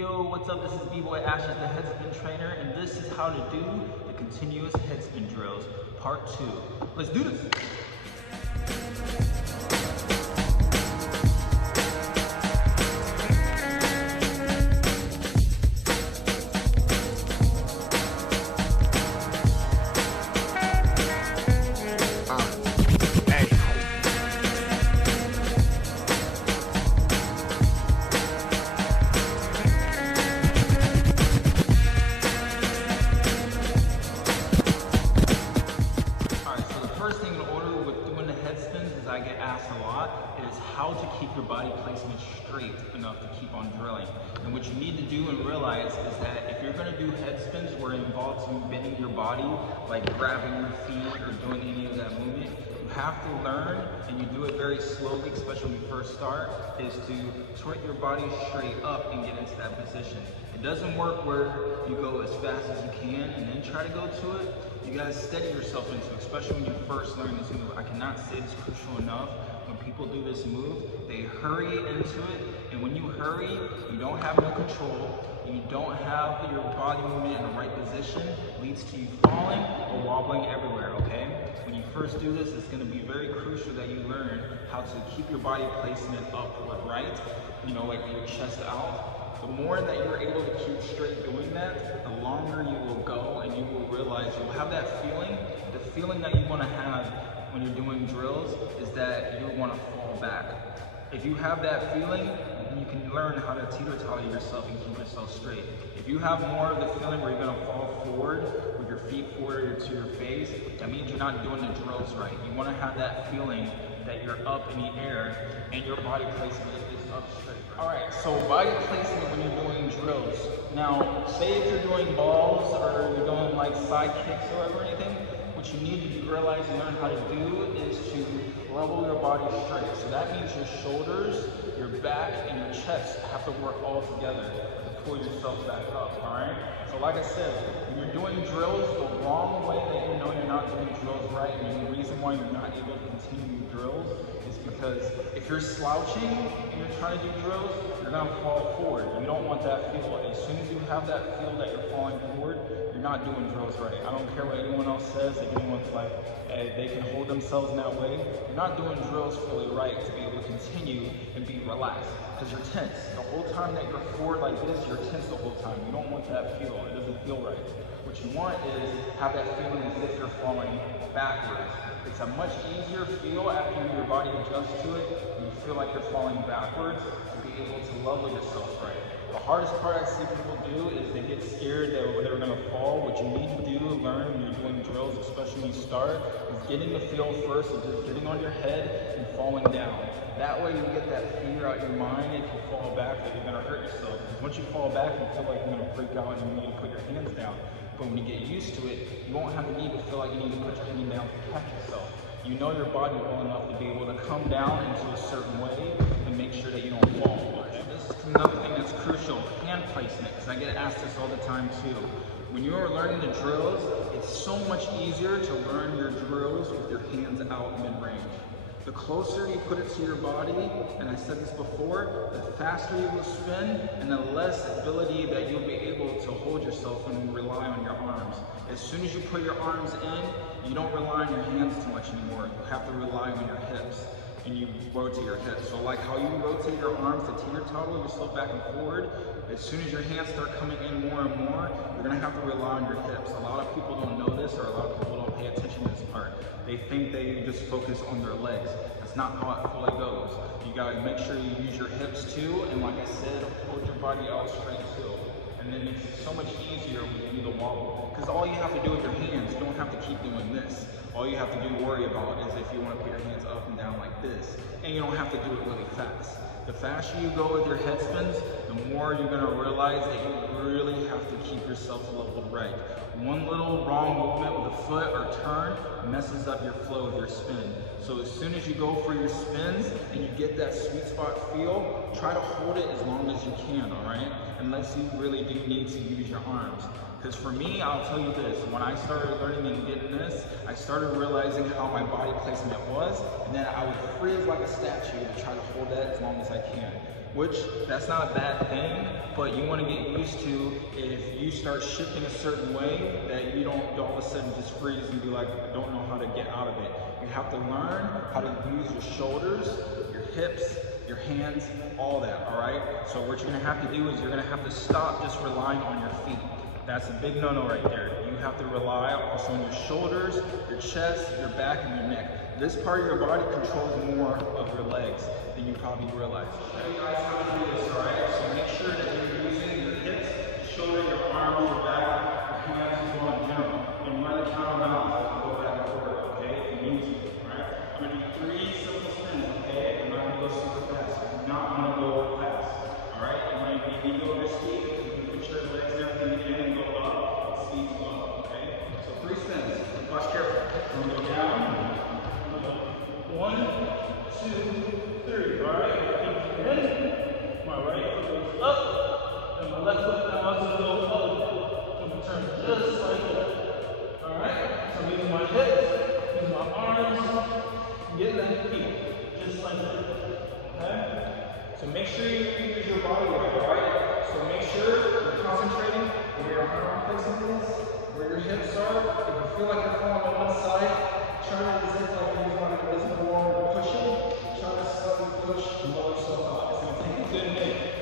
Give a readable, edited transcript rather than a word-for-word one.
Yo, what's up? This is B-Boy Ashes, the Headspin trainer, and this is how to do the continuous headspin drills, part 2. Let's do this! I get asked a lot is how to keep your body placement straight enough to keep on drilling. And what you need to do and realize is that if you're going to do head spins where it involves you bending your body, like grabbing your feet or doing any of that movement, you have to learn, and you do it very slowly, especially when you first start, is to tilt your body straight up and get into that position. It doesn't work where you go as fast as you can and then try to go to it. You gotta steady yourself into it, especially when you first learn this move. I cannot say this crucial enough. When people do this move, they hurry into it, and when you hurry, you don't have no control, you don't have your body movement in the right position, leads to you falling or wobbling everywhere, okay? When you first do this, it's gonna be very crucial that you learn how to keep your body placement upward, right? You know, like your chest out. The more that you're able to keep straight doing that, the longer you will go, and you will realize you'll have that feeling. The feeling that you want to have when you're doing drills is that you want to fall back. If you have that feeling, you can learn how to teeter-totter yourself and keep yourself straight. If you have more of the feeling where you're going to fall forward with your feet forward to your face, that means you're not doing the drills right. You want to have that feeling that you're up in the air and your body placement is up straight. Alright, so body placement when you're doing drills. Now, say if you're doing balls or you're doing like side kicks or anything, what you need to realize and learn how to do is to level your body straight. So that means your shoulders, your back, and your chest have to work all together to pull yourself back up, alright? So like I said, when you're doing drills the wrong way that you know you're not doing drills right, and the reason why you're not able to continue drills is because if you're slouching and you're trying to do drills, you're going to fall forward. You don't want that feel. As soon as you have that feel that you're falling forward, you're not doing drills right. I don't care what anyone else says. If anyone's like, hey, they can hold themselves in that way, you're not doing drills fully right to be able to continue and be relaxed because you're tense. The whole time that you're forward like this, you're tense the whole time. You don't want that feel. It doesn't feel right. What you want is have that feeling as if you're falling backwards. It's a much easier feel after your body adjusts to it. You feel like you're falling backwards to be able to level yourself right. The hardest part I see people do is they get scared that they're going to fall. What you need to do, learn when you're doing drills, especially when you start, is getting the feel first of just getting on your head and falling down. That way you get that fear out your mind if you fall back that you're going to hurt yourself. Because once you fall back, you feel like you're going to freak out and you need to put your hands down. But when you get used to it, you won't have the need to feel like you need to put your hand down to catch yourself. You know your body well enough to be able to come down into a certain way and make sure that you don't fall. Okay? This is another thing that's crucial, hand placement, because I get asked this all the time too. When you are learning the drills, it's so much easier to learn your drills with your hands out mid-range. The closer you put it to your body, and I said this before, the faster you will spin and the less ability that you'll be able to hold yourself and rely on your arms. As soon as you put your arms in, you don't rely on your hands too much anymore. You have to rely on your hips and you rotate your hips. So like how you rotate your arms to teeter-totter yourself back and forward, as soon as your hands start coming in more and more, you're gonna have to rely on your hips. A lot of people don't know this, or a lot of people don't pay attention to this part. They think they just focus on their legs. That's not how it fully goes. You gotta make sure you use your hips too, and like I said, hold your body out straight too. And then it's so much easier when you do the wobble. Because all you have to do with your hands, you don't have to keep doing this. All you have to do worry about is if you want to put your hands up and down like this. And you don't have to do it really fast. The faster you go with your head spins, the more you're going to realize that you really have to keep yourself leveled right. One little wrong movement with a foot or turn messes up your flow of your spin. So as soon as you go for your spins and you get that sweet spot feel, try to hold it as long as you can, alright? Unless you really do need to use your arms. Because for me, I'll tell you this, when I started learning and getting this, I started realizing how my body placement was, and then I would freeze like a statue to try to hold that as long as I can. which that's not a bad thing, but you want to get used to if you start shifting a certain way that you don't all of a sudden just freeze and be like, I don't know how to get out of it. You have to learn how to use your shoulders, your hips, your hands, all that, all right? So what you're gonna have to do is you're gonna have to stop just relying on your feet. That's a big no-no right there. You have to rely also on your shoulders, your chest, your back, and your neck. This part of your body controls more of your legs than you probably realize. Show you guys how to do this, all right? So make sure that you're using your hips, your shoulder, your arms, your back, your hands as well in general. And run the counterbalance as we go back and forth, okay? If you need to, all right? I'm gonna do 3 simple spins, okay? I'm not gonna go super fast. I'm not gonna go fast, all right? I'm gonna be ego over speed. You can put your legs and everything in and go up. Speed's low, okay? So 3 spins. Watch carefully. I'm gonna go down. 1, 2, 3. All right. In. My right foot goes up, and my left foot now also goes up. I'm gonna turn just like that. All right. So I'm using my hips, using my arms, getting that feet, just like that. Okay. So make sure you use your body weight. All right. So make sure you're concentrating where your armpits is, where your hips are. If you feel like you're falling on one side, try to resist like you're going to pushing. Try to slightly push and lower yourself out. It's going to take a good minute.